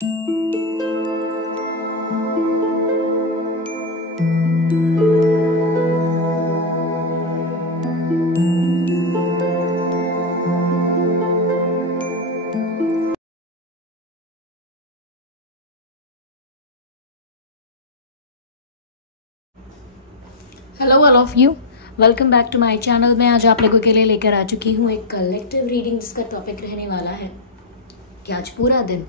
Hello all of you, welcome back to my channel. मैं आज आप लोगों के लिए लेकर आ चुकी हूँ एक कलेक्टिव रीडिंग जिसका टॉपिक रहने वाला है कि आज पूरा दिन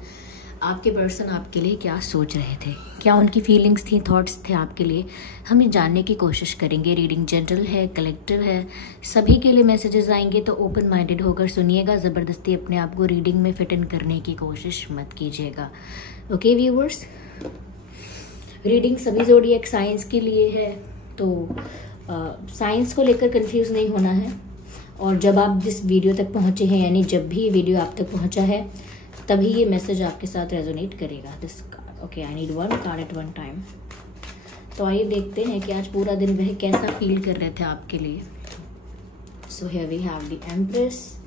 आपके पर्सन आपके लिए क्या सोच रहे थे, क्या उनकी फीलिंग्स थी, थॉट्स थे आपके लिए। हम ये जानने की कोशिश करेंगे। रीडिंग जनरल है, कलेक्टिव है, सभी के लिए मैसेजेस आएंगे, तो ओपन माइंडेड होकर सुनिएगा। ज़बरदस्ती अपने आप को रीडिंग में फिट इन करने की कोशिश मत कीजिएगा। ओके व्यूवर्स, रीडिंग सभी ज़ोडिएक साइंस के लिए है, तो साइंस को लेकर कंफ्यूज नहीं होना है। और जब आप जिस वीडियो तक पहुंचे हैं, यानी जब भी ये वीडियो आप तक पहुंचा है, तभी ये मैसेज आपके साथ रेजोनेट करेगा। This card, okay, I need one card at one time. तो आइए देखते हैं कि आज पूरा दिन वह कैसा फील कर रहे थे आपके लिए। So here we have the Empress,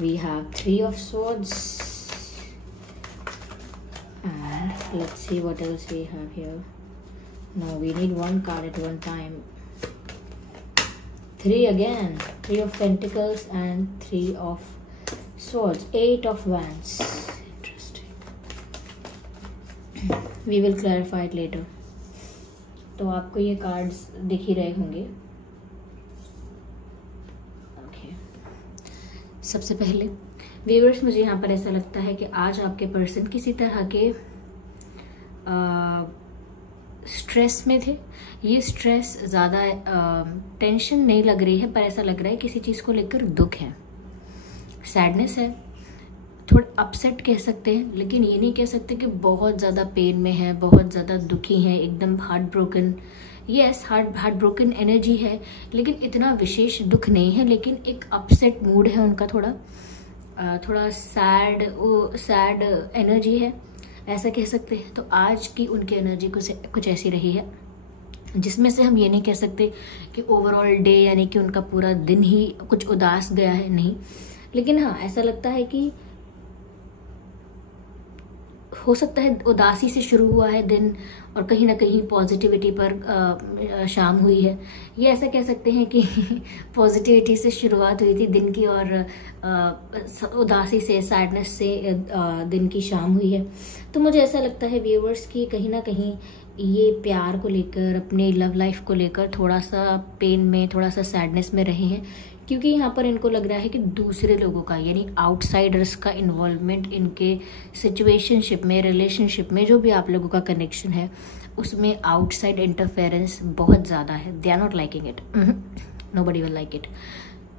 we have 3 of swords, and let's see what else we have here. No, we need one card at one time. 3 again. 3 of Pentacles and 3 of Swords. 8 of Wands. Interesting. We will clarify it later. तो आपको ये cards दिख ही रहे होंगे। Okay. सबसे पहले viewers, मुझे यहाँ पर ऐसा लगता है कि आज आपके पर्सन किसी तरह के स्ट्रेस में थे। ये स्ट्रेस ज़्यादा टेंशन नहीं लग रही है, पर ऐसा लग रहा है किसी चीज़ को लेकर दुख है, सैडनेस है, थोड़ा अपसेट कह सकते हैं, लेकिन ये नहीं कह सकते कि बहुत ज़्यादा पेन में है, बहुत ज़्यादा दुखी है, एकदम heart broken. Yes, heart broken energy है, लेकिन इतना विशेष दुख नहीं है, लेकिन एक अपसेट मूड है उनका, थोड़ा सैड एनर्जी है, ऐसा कह सकते हैं। तो आज की उनकी एनर्जी कुछ ऐसी रही है, जिसमें से हम ये नहीं कह सकते कि ओवरऑल डे यानी कि उनका पूरा दिन ही कुछ उदास गया है, नहीं। लेकिन हाँ, ऐसा लगता है कि हो सकता है उदासी से शुरू हुआ है दिन और कहीं ना कहीं पॉजिटिविटी पर शाम हुई है। ये ऐसा कह सकते हैं कि पॉजिटिविटी से शुरुआत हुई थी दिन की और उदासी से, सैडनेस से दिन की शाम हुई है। तो मुझे ऐसा लगता है व्यूअर्स कि कहीं ना कहीं ये प्यार को लेकर, अपने लव लाइफ को लेकर थोड़ा सा पेन में, थोड़ा सा सैडनेस में रहे हैं, क्योंकि यहाँ पर इनको लग रहा है कि दूसरे लोगों का यानी आउटसाइडर्स का इन्वॉल्वमेंट इनके सिचुएशनशिप में, रिलेशनशिप में, जो भी आप लोगों का कनेक्शन है, उसमें आउटसाइड इंटरफेरेंस बहुत ज़्यादा है। They are not liking it, nobody will like it.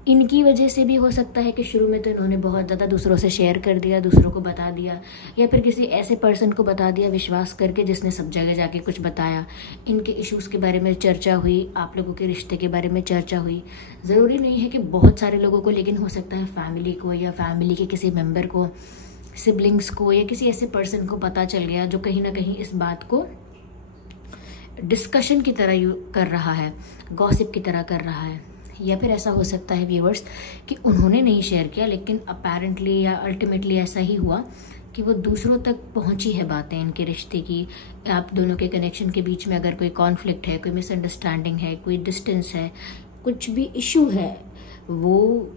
इनकी वजह से भी हो सकता है कि शुरू में तो इन्होंने बहुत ज़्यादा दूसरों से शेयर कर दिया, दूसरों को बता दिया, या फिर किसी ऐसे पर्सन को बता दिया विश्वास करके जिसने सब जगह जाके कुछ बताया। इनके इश्यूज़ के बारे में चर्चा हुई, आप लोगों के रिश्ते के बारे में चर्चा हुई। ज़रूरी नहीं है कि बहुत सारे लोगों को, लेकिन हो सकता है फैमिली को या फैमिली के किसी मेम्बर को, सिबलिंग्स को, या किसी ऐसे पर्सन को पता चल गया जो कहीं ना कहीं इस बात को डिस्कशन की तरह कर रहा है, गॉसिप की तरह कर रहा है। या फिर ऐसा हो सकता है व्यूअर्स कि उन्होंने नहीं शेयर किया, लेकिन अपेरेंटली या अल्टीमेटली ऐसा ही हुआ कि वो दूसरों तक पहुंची है बातें इनके रिश्ते की। आप दोनों के कनेक्शन के बीच में अगर कोई कॉन्फ्लिक्ट है, कोई मिसअंडरस्टैंडिंग है, कोई डिस्टेंस है, कुछ भी इशू है, वो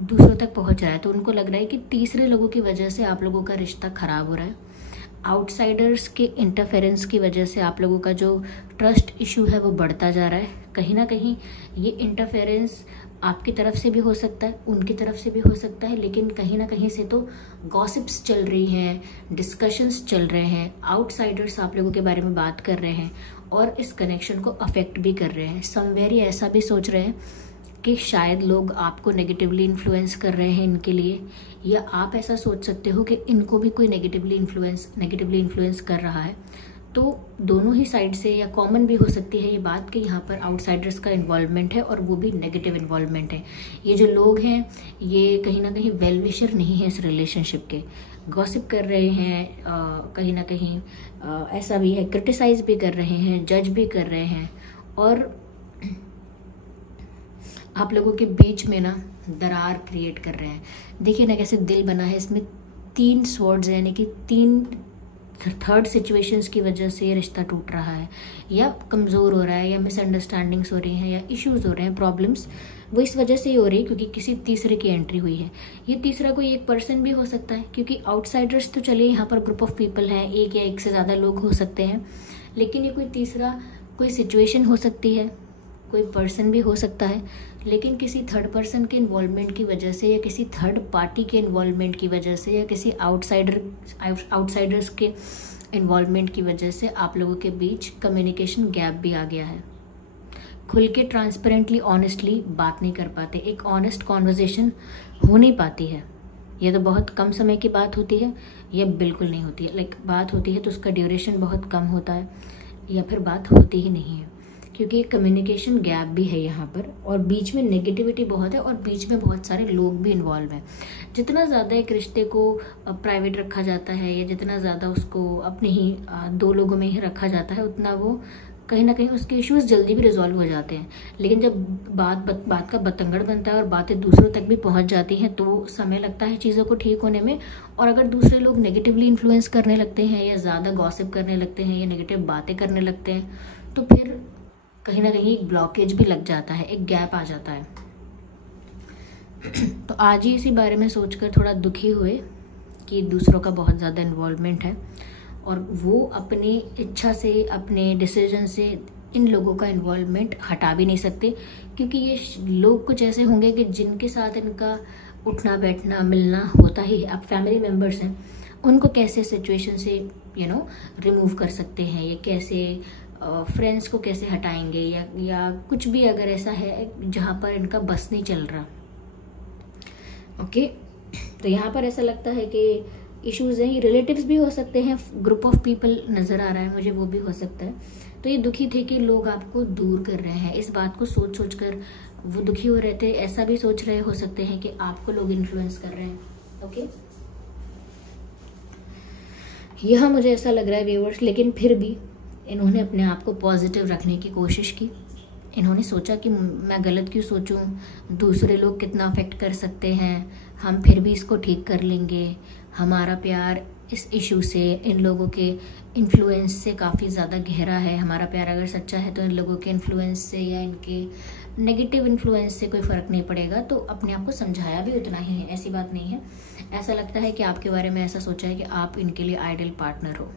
दूसरों तक पहुंच रहा है। तो उनको लग रहा है कि तीसरे लोगों की वजह से आप लोगों का रिश्ता खराब हो रहा है। आउटसाइडर्स के इंटरफेरेंस की वजह से आप लोगों का जो ट्रस्ट इशू है वो बढ़ता जा रहा है। कहीं ना कहीं ये इंटरफेरेंस आपकी तरफ से भी हो सकता है, उनकी तरफ से भी हो सकता है, लेकिन कहीं ना कहीं से तो गॉसिप्स चल रही हैं, डिस्कशंस चल रहे हैं, आउटसाइडर्स आप लोगों के बारे में बात कर रहे हैं और इस कनेक्शन को अफेक्ट भी कर रहे हैं। समवेयर ये ऐसा भी सोच रहे हैं कि शायद लोग आपको नेगेटिवली इन्फ्लुएंस कर रहे हैं इनके लिए, या आप ऐसा सोच सकते हो कि इनको भी कोई नेगेटिवली इन्फ्लुएंस कर रहा है। तो दोनों ही साइड से, या कॉमन भी हो सकती है ये बात कि यहाँ पर आउटसाइडर्स का इन्वॉल्वमेंट है और वो भी नेगेटिव इन्वॉल्वमेंट है। ये जो लोग हैं ये कहीं ना कहीं वेल विशर नहीं है इस रिलेशनशिप के, गॉसिप कर रहे हैं, कहीं ना कहीं ऐसा भी है, क्रिटिसाइज भी कर रहे हैं, जज भी कर रहे हैं, और आप लोगों के बीच में ना दरार क्रिएट कर रहे हैं। देखिए ना कैसे दिल बना है, इसमें 3 स्वॉर्ड्स यानी कि 3 थर्ड सिचुएशंस की वजह से ये रिश्ता टूट रहा है या कमज़ोर हो रहा है या मिसअंडरस्टैंडिंग्स हो रही हैं या इश्यूज़ हो रहे हैं, प्रॉब्लम्स, वो इस वजह से ही हो रही है क्योंकि किसी तीसरे की एंट्री हुई है। ये तीसरा कोई एक पर्सन भी हो सकता है, क्योंकि आउटसाइडर्स तो चलिए यहाँ पर ग्रुप ऑफ पीपल हैं, एक या एक से ज़्यादा लोग हो सकते हैं, लेकिन ये कोई तीसरा कोई सिचुएशन हो सकती है, कोई पर्सन भी हो सकता है, लेकिन किसी थर्ड पर्सन के इन्वॉल्वमेंट की वजह से या किसी थर्ड पार्टी के इन्वॉल्वमेंट की वजह से या किसी आउटसाइडर्स के इन्वॉल्वमेंट की वजह से आप लोगों के बीच कम्युनिकेशन गैप भी आ गया है। खुल के ट्रांसपेरेंटली ऑनेस्टली बात नहीं कर पाते, एक ऑनेस्ट कॉन्वर्जेशन हो नहीं पाती है। यह तो बहुत कम समय की बात होती है या बिल्कुल नहीं होती है। लाइक बात होती है तो उसका ड्यूरेशन बहुत कम होता है या फिर बात होती ही नहीं है, क्योंकि कम्युनिकेशन गैप भी है यहाँ पर, और बीच में नेगेटिविटी बहुत है और बीच में बहुत सारे लोग भी इन्वॉल्व हैं। जितना ज़्यादा एक रिश्ते को प्राइवेट रखा जाता है या जितना ज़्यादा उसको अपने ही दो लोगों में ही रखा जाता है, उतना वो कहीं ना कहीं उसके इश्यूज जल्दी भी रिजॉल्व हो जाते हैं। लेकिन जब बात का बतंगड़ बनता है और बातें दूसरों तक भी पहुंच जाती हैं तो समय लगता है चीज़ों को ठीक होने में। और अगर दूसरे लोग नेगेटिवली इन्फ्लुएंस करने लगते हैं या ज़्यादा गॉसिप करने लगते हैं या नेगेटिव बातें करने लगते हैं तो फिर कहीं ना कहीं एक ब्लॉकेज भी लग जाता है, एक गैप आ जाता है। तो आज ही इसी बारे में सोचकर थोड़ा दुखी हुए कि दूसरों का बहुत ज़्यादा इन्वॉल्वमेंट है और वो अपनी इच्छा से, अपने डिसीजन से इन लोगों का इन्वॉल्वमेंट हटा भी नहीं सकते, क्योंकि ये लोग कुछ ऐसे होंगे कि जिनके साथ इनका उठना बैठना मिलना होता ही है। अब फैमिली मेम्बर्स हैं, उनको कैसे सिचुएशन से रिमूव कर सकते हैं या कैसे फ्रेंड्स को कैसे हटाएंगे या कुछ भी अगर ऐसा है जहाँ पर इनका बस नहीं चल रहा। ओके, तो यहाँ पर ऐसा लगता है कि इश्यूज हैं, ये रिलेटिव्स भी हो सकते हैं, ग्रुप ऑफ पीपल नज़र आ रहा है मुझे, वो भी हो सकता है। तो ये दुखी थे कि लोग आपको दूर कर रहे हैं, इस बात को सोच सोच कर वो दुखी हो रहे थे। ऐसा भी सोच रहे हो सकते हैं कि आपको लोग इन्फ्लुएंस कर रहे हैं। ओके, यह मुझे ऐसा लग रहा है व्यूअर्स, लेकिन फिर भी इन्होंने अपने आप को पॉजिटिव रखने की कोशिश की। इन्होंने सोचा कि मैं गलत क्यों सोचूं, दूसरे लोग कितना अफेक्ट कर सकते हैं, हम फिर भी इसको ठीक कर लेंगे। हमारा प्यार इस इशू से, इन लोगों के इन्फ्लुएंस से काफ़ी ज़्यादा गहरा है। हमारा प्यार अगर सच्चा है तो इन लोगों के इन्फ्लुएंस से या इनके नेगेटिव इन्फ्लुएंस से कोई फ़र्क नहीं पड़ेगा। तो अपने आप को समझाया भी उतना ही है, ऐसी बात नहीं है। ऐसा लगता है कि आपके बारे में ऐसा सोचा है कि आप इनके लिए आइडियल पार्टनर हो,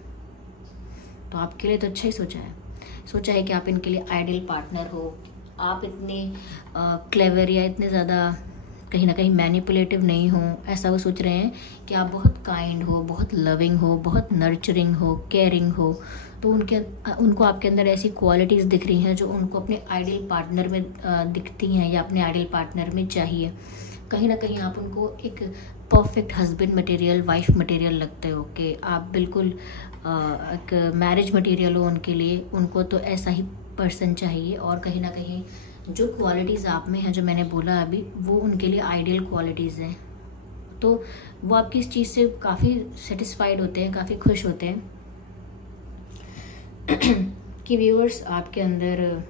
तो आपके लिए तो अच्छा ही सोचा है कि आप इनके लिए आइडियल पार्टनर हो। आप इतने क्लेवर या इतने ज़्यादा कहीं ना कहीं मैनिपुलेटिव नहीं हो, ऐसा वो सोच रहे हैं कि आप बहुत काइंड हो, बहुत लविंग हो, बहुत नर्चरिंग हो, केयरिंग हो। तो उनको आपके अंदर ऐसी क्वालिटीज़ दिख रही हैं जो उनको अपने आइडियल पार्टनर में दिखती हैं या अपने आइडियल पार्टनर में चाहिए। कहीं ना कहीं आप उनको एक perfect husband material, wife material लगते हो कि आप बिल्कुल एक मैरिज मटेरियल हो उनके लिए। उनको तो ऐसा ही पर्सन चाहिए और कहीं ना कहीं जो क्वालिटीज़ आप में हैं, जो मैंने बोला अभी, वो उनके लिए आइडियल क्वालिटीज़ हैं। तो वो आपकी इस चीज़ से काफ़ी सेटिस्फाइड होते हैं, काफ़ी खुश होते हैं कि व्यूअर्स आपके अंदर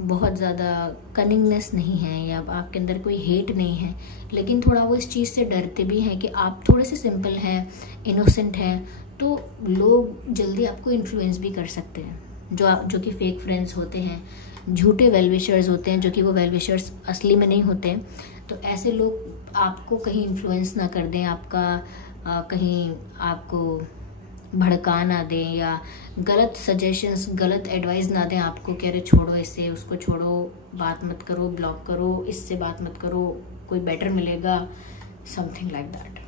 बहुत ज़्यादा कनिंगनेस नहीं है या आपके अंदर कोई हेट नहीं है, लेकिन थोड़ा वो इस चीज़ से डरते भी हैं कि आप थोड़े से सिंपल हैं, इनोसेंट हैं, तो लोग जल्दी आपको इन्फ्लुएंस भी कर सकते हैं। जो कि फेक फ्रेंड्स होते हैं, झूठे वेल विशर्स होते हैं, जो कि वो वेल विशर्स असली में नहीं होते हैं। तो ऐसे लोग आपको कहीं इन्फ्लुएंस ना कर दें, आपका कहीं आपको भड़का ना दें या गलत सजेशंस, गलत एडवाइस ना दें आपको कि अरे छोड़ो इससे, उसको छोड़ो, बात मत करो, ब्लॉक करो, इससे बात मत करो, कोई बेटर मिलेगा, समथिंग लाइक दैट।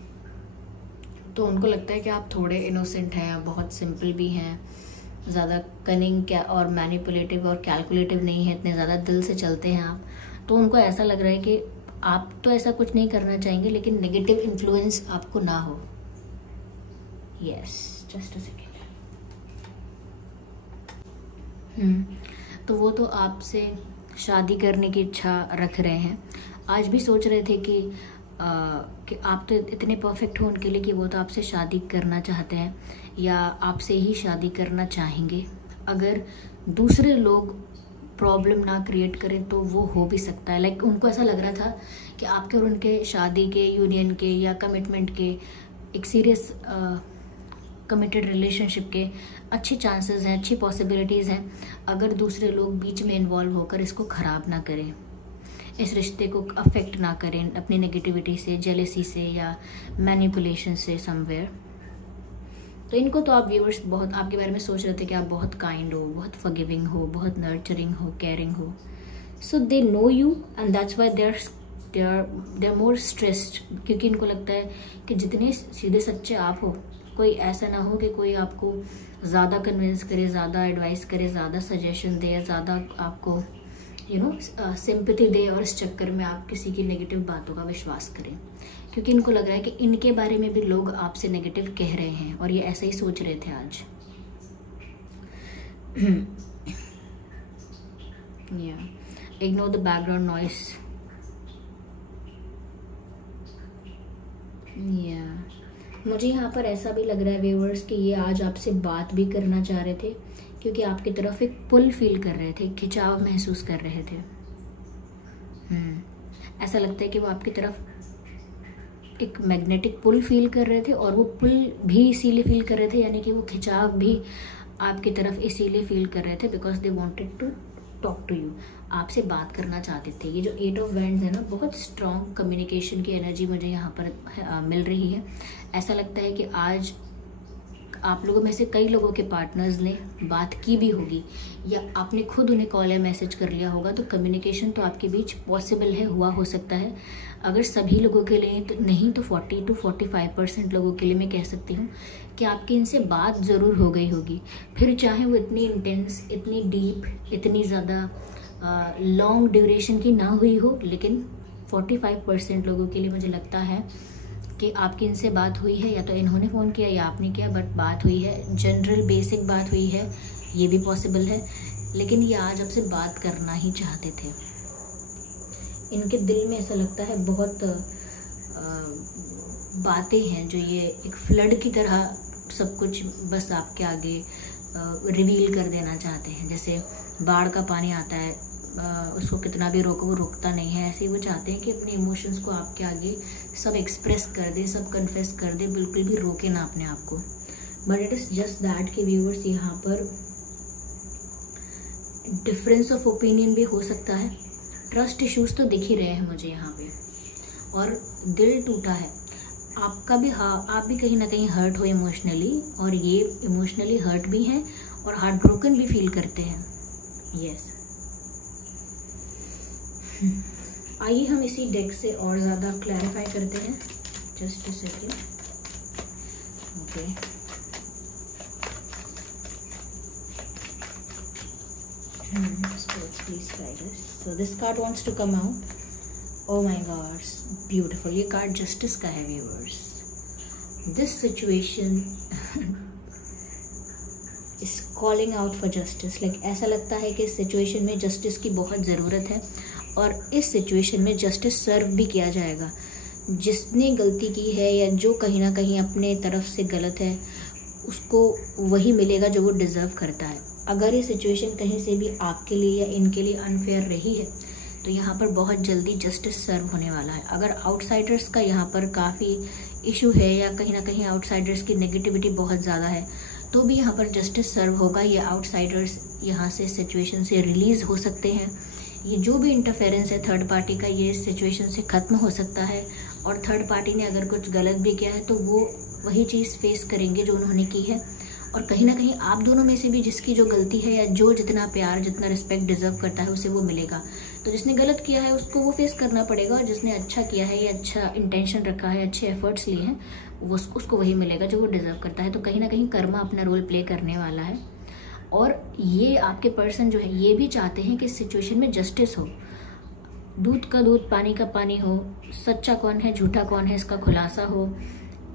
तो उनको लगता है कि आप थोड़े इनोसेंट हैं, बहुत सिंपल भी हैं, ज़्यादा कनिंग क्या और मैनिपुलेटिव और कैलकुलेटिव नहीं है, इतने ज़्यादा दिल से चलते हैं आप। तो उनको ऐसा लग रहा है कि आप तो ऐसा कुछ नहीं करना चाहेंगे, लेकिन नेगेटिव इन्फ्लुएंस आपको ना हो। Yes, just a second. तो वो तो आपसे शादी करने की इच्छा रख रहे हैं। आज भी सोच रहे थे कि आप तो इतने परफेक्ट हो उनके लिए कि वो तो आपसे शादी करना चाहते हैं या आपसे ही शादी करना चाहेंगे। अगर दूसरे लोग प्रॉब्लम ना क्रिएट करें तो वो हो भी सकता है। लाइक उनको ऐसा लग रहा था कि आपके और उनके शादी के, यूनियन के या कमिटमेंट के एक सीरियस कमिटेड रिलेशनशिप के अच्छे चांसेस हैं, अच्छी पॉसिबिलिटीज़ हैं, अगर दूसरे लोग बीच में इन्वॉल्व होकर इसको ख़राब ना करें, इस रिश्ते को अफेक्ट ना करें अपनी नेगेटिविटी से, जेलेसी से या मैनिपुलेशन से समवेयर। तो इनको तो आप व्यूअर्स बहुत आपके बारे में सोच रहे थे कि आप बहुत काइंड हो, बहुत फॉरगिविंग हो, बहुत नर्चरिंग हो, केयरिंग हो। So they know you and that's why they are more stressed, क्योंकि इनको लगता है कि जितने सीधे सच्चे आप हो, कोई ऐसा ना हो कि कोई आपको ज़्यादा कन्विंस करे, ज़्यादा एडवाइस करे, ज़्यादा सजेशन दे, ज़्यादा आपको सिंपैथी दे और इस चक्कर में आप किसी की नेगेटिव बातों का विश्वास करें, क्योंकि इनको लग रहा है कि इनके बारे में भी लोग आपसे नेगेटिव कह रहे हैं और ये ऐसे ही सोच रहे थे आज। Ignore the background noise. मुझे यहाँ पर ऐसा भी लग रहा है व्यूअर्स कि ये आज आपसे बात भी करना चाह रहे थे, क्योंकि आपकी तरफ एक पुल फील कर रहे थे, खिंचाव महसूस कर रहे थे। ऐसा लगता है कि वो आपकी तरफ एक मैग्नेटिक पुल फील कर रहे थे, और वो पुल भी इसीलिए फील कर रहे थे, यानी कि वो खिंचाव भी आपकी तरफ इसीलिए फील कर रहे थे because they wanted to talk to you, आपसे बात करना चाहते थे। ये जो 8 ऑफ वैंड्स है ना, बहुत स्ट्रॉन्ग कम्युनिकेशन की एनर्जी मुझे यहाँ पर मिल रही है। ऐसा लगता है कि आज आप लोगों में से कई लोगों के पार्टनर्स ने बात की भी होगी, या आपने खुद उन्हें कॉल या मैसेज कर लिया होगा, तो कम्युनिकेशन तो आपके बीच पॉसिबल है, हुआ हो सकता है। अगर सभी लोगों के लिए तो नहीं, तो 40 to 45% लोगों के लिए मैं कह सकती हूँ कि आपकी इनसे बात ज़रूर हो गई होगी, फिर चाहे वो इतनी इंटेंस, इतनी डीप, इतनी ज़्यादा लॉन्ग ड्यूरेशन की ना हुई हो, लेकिन 45% लोगों के लिए मुझे लगता है कि आपकी इनसे बात हुई है, या तो इन्होंने फ़ोन किया या आपने किया, बट बात हुई है, जनरल बेसिक बात हुई है, ये भी पॉसिबल है। लेकिन ये आज आपसे बात करना ही चाहते थे। इनके दिल में ऐसा लगता है बहुत बातें हैं जो ये एक फ्लड की तरह सब कुछ बस आपके आगे रिवील कर देना चाहते हैं। जैसे बाढ़ का पानी आता है, उसको कितना भी रोको वो रुकता नहीं है, ऐसे ही वो चाहते हैं कि अपने इमोशंस को आपके आगे सब एक्सप्रेस कर दे, सब कन्फेस कर दे, बिल्कुल भी रोके ना अपने आप को। But it is just that कि व्यूअर्स यहाँ पर डिफरेंस ऑफ ओपिनियन भी हो सकता है, ट्रस्ट इश्यूज तो दिख ही रहे हैं मुझे यहाँ पे, और दिल टूटा है आपका भी। हाँ, आप भी कहीं ना कहीं हर्ट हो इमोशनली, और ये इमोशनली हर्ट भी हैं और हार्ट ब्रोकन भी फील करते हैं। यस, आइए हम इसी डेक से और ज़्यादा क्लैरिफाई करते हैं। Just a second. Okay, please guide us. So this card wants to come out. Oh my God, beautiful. ये कार्ड जस्टिस का है viewers. This situation is calling out for justice. Like ऐसा लगता है कि इस सिचुएशन में जस्टिस की बहुत ज़रूरत है, और इस सिचुएशन में जस्टिस सर्व भी किया जाएगा। जिसने गलती की है या जो कहीं ना कहीं अपने तरफ से गलत है, उसको वही मिलेगा जो वो डिज़र्व करता है। अगर ये सिचुएशन कहीं से भी आपके लिए या इनके लिए अनफेयर रही है, तो यहाँ पर बहुत जल्दी जस्टिस सर्व होने वाला है। अगर आउटसाइडर्स का यहाँ पर काफ़ी इशू है, या कहीं ना कहीं आउटसाइडर्स की नेगेटिविटी बहुत ज़्यादा है, तो भी यहाँ पर जस्टिस सर्व होगा। ये आउटसाइडर्स यहाँ से सिचुएशन से रिलीज़ हो सकते हैं। ये जो भी इंटरफेरेंस है थर्ड पार्टी का, ये इस सिचुएशन से ख़त्म हो सकता है। और थर्ड पार्टी ने अगर कुछ गलत भी किया है, तो वो वही चीज़ फेस करेंगे जो उन्होंने की है। और कहीं ना कहीं आप दोनों में से भी जिसकी जो गलती है, या जो जितना प्यार, जितना रिस्पेक्ट डिजर्व करता है, उसे वो मिलेगा। तो जिसने गलत किया है उसको वो फेस करना पड़ेगा, और जिसने अच्छा किया है या अच्छा इंटेंशन रखा है, अच्छे एफर्ट्स लिए हैं, उसको वही मिलेगा जो वो डिजर्व करता है। तो कहीं ना कहीं कर्मा अपना रोल प्ले करने वाला है। और ये आपके पर्सन जो है, ये भी चाहते हैं कि इस सिचुएशन में जस्टिस हो, दूध का दूध, पानी का पानी हो, सच्चा कौन है, झूठा कौन है, इसका खुलासा हो,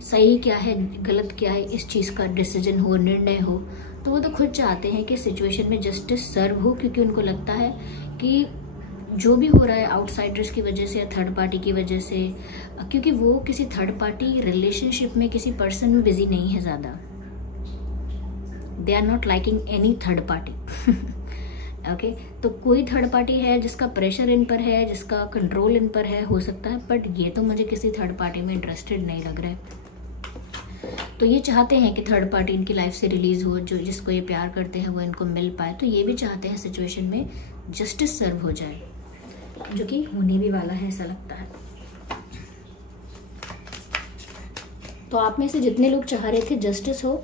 सही क्या है, गलत क्या है, इस चीज़ का डिसीजन हो, निर्णय हो। तो वो तो खुद चाहते हैं कि सिचुएशन में जस्टिस सर्व हो, क्योंकि उनको लगता है कि जो भी हो रहा है आउटसाइडर्स की वजह से या थर्ड पार्टी की वजह से, क्योंकि वो किसी थर्ड पार्टी रिलेशनशिप में किसी पर्सन में बिजी नहीं है ज़्यादा। They are not liking any third party. Okay, तो कोई थर्ड पार्टी है जिसका प्रेशर इन पर है, जिसका कंट्रोल इन पर है, हो सकता है, बट ये तो मुझे किसी थर्ड पार्टी में इंटरेस्टेड नहीं लग रहा है। तो ये चाहते हैं कि थर्ड पार्टी इनकी लाइफ से रिलीज हो, जो जिसको ये प्यार करते हैं वो इनको मिल पाए। तो ये भी चाहते हैं सिचुएशन में जस्टिस सर्व हो जाए, जो कि होने भी वाला है ऐसा लगता है। तो आप में से जितने लोग चाह रहे थे जस्टिस हो,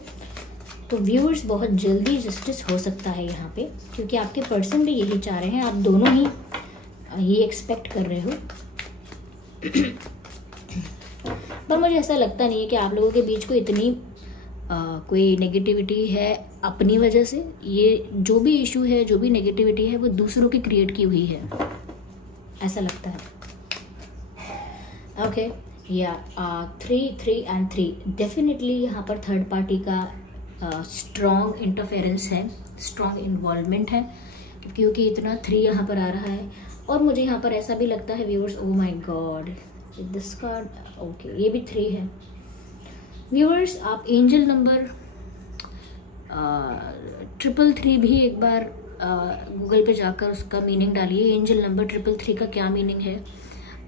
तो व्यूअर्स बहुत जल्दी जस्टिस हो सकता है यहाँ पे, क्योंकि आपके पर्सन भी यही चाह रहे हैं, आप दोनों ही ये एक्सपेक्ट कर रहे हो। पर मुझे ऐसा लगता नहीं है कि आप लोगों के बीच को इतनी कोई नेगेटिविटी है अपनी वजह से। ये जो भी इशू है, जो भी नेगेटिविटी है, वो दूसरों की क्रिएट की हुई है, ऐसा लगता है। ओके, या 3 and 3 डेफिनेटली यहाँ पर थर्ड पार्टी का स्ट्रॉन्ग इंटरफेरेंस है, स्ट्रॉन्ग इन्वॉल्वमेंट है, क्योंकि इतना 3 यहाँ पर आ रहा है। और मुझे यहाँ पर ऐसा भी लगता है viewers, oh my God this card, okay ये भी 3 है। व्यूअर्स आप एंजल नंबर 333 भी एक बार गूगल पे जाकर उसका मीनिंग डालिए। एंजल नंबर 333 का क्या मीनिंग है,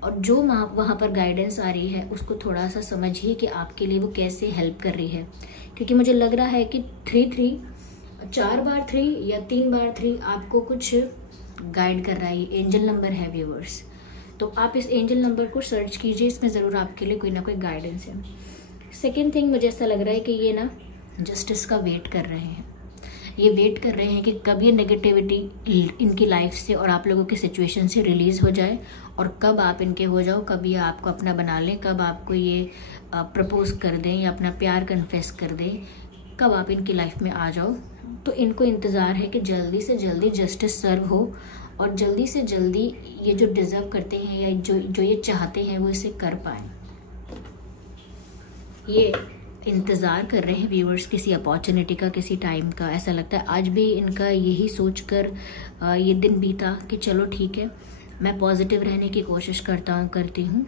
और जो वहाँ पर गाइडेंस आ रही है उसको थोड़ा सा समझिए कि आपके लिए वो कैसे हेल्प कर रही है। क्योंकि मुझे लग रहा है कि 3 4 बार 3 या 3 बार 3 आपको कुछ गाइड कर रहा है। ये एंजल नंबर है व्यूअर्स, तो आप इस एंजल नंबर को सर्च कीजिए, इसमें ज़रूर आपके लिए कोई ना कोई गाइडेंस है। सेकेंड थिंग, मुझे ऐसा लग रहा है कि ये ना जस्टिस का वेट कर रहे हैं। ये वेट कर रहे हैं कि कब ये नेगेटिविटी इनकी लाइफ से और आप लोगों की सिचुएशन से रिलीज़ हो जाए, और कब आप इनके हो जाओ, कब ये आपको अपना बना लें, कब आपको ये प्रपोज कर दें या अपना प्यार कन्फेस कर दें, कब आप इनकी लाइफ में आ जाओ। तो इनको इंतज़ार है कि जल्दी से जल्दी जस्टिस सर्व हो, और जल्दी से जल्दी ये जो डिज़र्व करते हैं या जो ये चाहते हैं वो इसे कर पाएँ। ये इंतज़ार कर रहे हैं व्यूअर्स किसी अपॉर्चुनिटी का, किसी टाइम का। ऐसा लगता है आज भी इनका यही सोचकर ये दिन बीता कि चलो ठीक है, मैं पॉजिटिव रहने की कोशिश करती हूँ,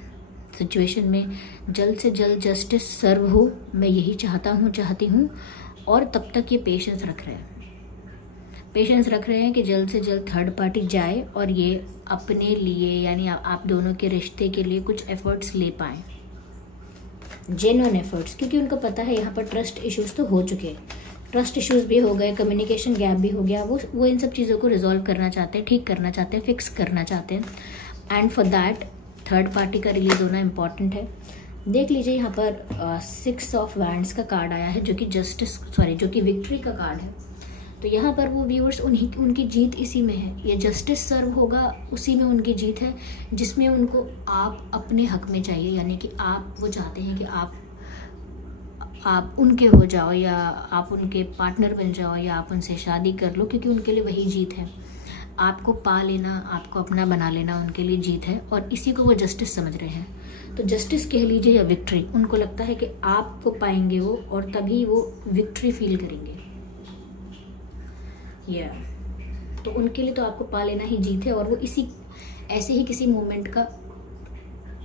सिचुएशन में जल्द से जल्द जस्टिस सर्व हो, मैं यही चाहती हूँ। और तब तक ये पेशेंस रख रहे हैं कि जल्द से जल्द थर्ड पार्टी जाए और ये अपने लिए यानी आप दोनों के रिश्ते के लिए कुछ एफर्ट्स ले पाएँ, जेन्युइन एफर्ट्स। क्योंकि उनको पता है यहाँ पर ट्रस्ट इश्यूज तो हो चुके हैं, ट्रस्ट इश्यूज भी हो गए, कम्युनिकेशन गैप भी हो गया। वो इन सब चीज़ों को रिजॉल्व करना चाहते हैं, ठीक करना चाहते हैं, फिक्स करना चाहते हैं। And for that third party का रिलीज होना इम्पॉर्टेंट है। देख लीजिए यहाँ पर 6 ऑफ वैंड्स का कार्ड आया है, जो कि विक्ट्री का कार्ड है। तो यहाँ पर वो व्यूअर्स उनकी जीत इसी में है, ये जस्टिस सर्व होगा उसी में उनकी जीत है, जिसमें उनको आप अपने हक में चाहिए। यानी कि वो चाहते हैं कि आप उनके हो जाओ, या आप उनके पार्टनर बन जाओ, या आप उनसे शादी कर लो, क्योंकि उनके लिए वही जीत है। आपको पा लेना, आपको अपना बना लेना उनके लिए जीत है, और इसी को वो जस्टिस समझ रहे हैं। तो जस्टिस कह लीजिए या विक्ट्री, उनको लगता है कि आपको पाएंगे वो, और तभी वो विक्ट्री फील करेंगे। तो उनके लिए तो आपको पा लेना ही जीत है, और वो ऐसे ही किसी मोमेंट का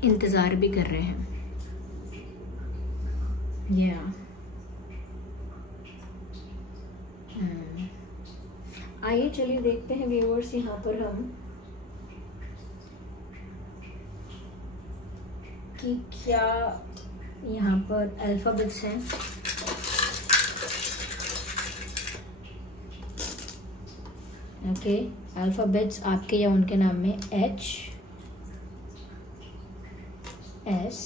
इंतज़ार भी कर रहे हैं। आइए चलिए देखते हैं व्यूअर्स यहाँ पर हम कि क्या यहाँ पर अल्फाबेट्स हैं। ओके, अल्फाबेट्स आपके या उनके नाम में H S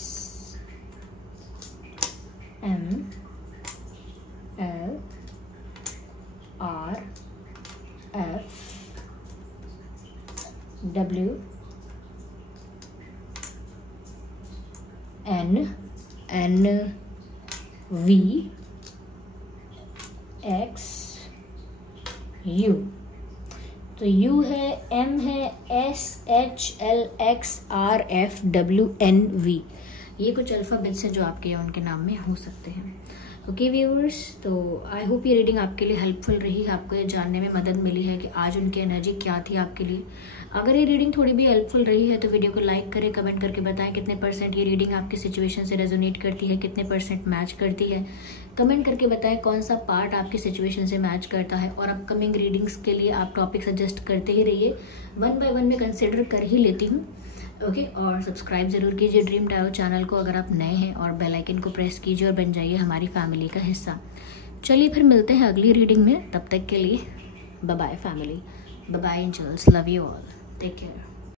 M L R F W N V X U। तो U है, M है, S H L X R F W N V। ये कुछ अल्फ़ाबेट्स हैं जो आपके या उनके नाम में हो सकते हैं। ओके व्यूअर्स, तो आई होप ये रीडिंग आपके लिए हेल्पफुल रही है, आपको ये जानने में मदद मिली है कि आज उनकी एनर्जी क्या थी आपके लिए। अगर ये रीडिंग थोड़ी भी हेल्पफुल रही है तो वीडियो को लाइक करें, कमेंट करके बताएं कितने % ये रीडिंग आपकी सिचुएशन से रेजोनेट करती है, कितने % मैच करती है। कमेंट करके बताएं कौन सा पार्ट आपकी सिचुएशन से मैच करता है, और अपकमिंग रीडिंग्स के लिए आप टॉपिक सजेस्ट करते ही रहिए, 1 बाय 1 में कंसिडर कर ही लेती हूँ। ओके, और सब्सक्राइब ज़रूर कीजिए ड्रीम टैरो चैनल को अगर आप नए हैं, और बेल आइकन को प्रेस कीजिए और बन जाइए हमारी फैमिली का हिस्सा। चलिए फिर मिलते हैं अगली रीडिंग में, तब तक के लिए bye bye family, bye bye angels, love you all, take care.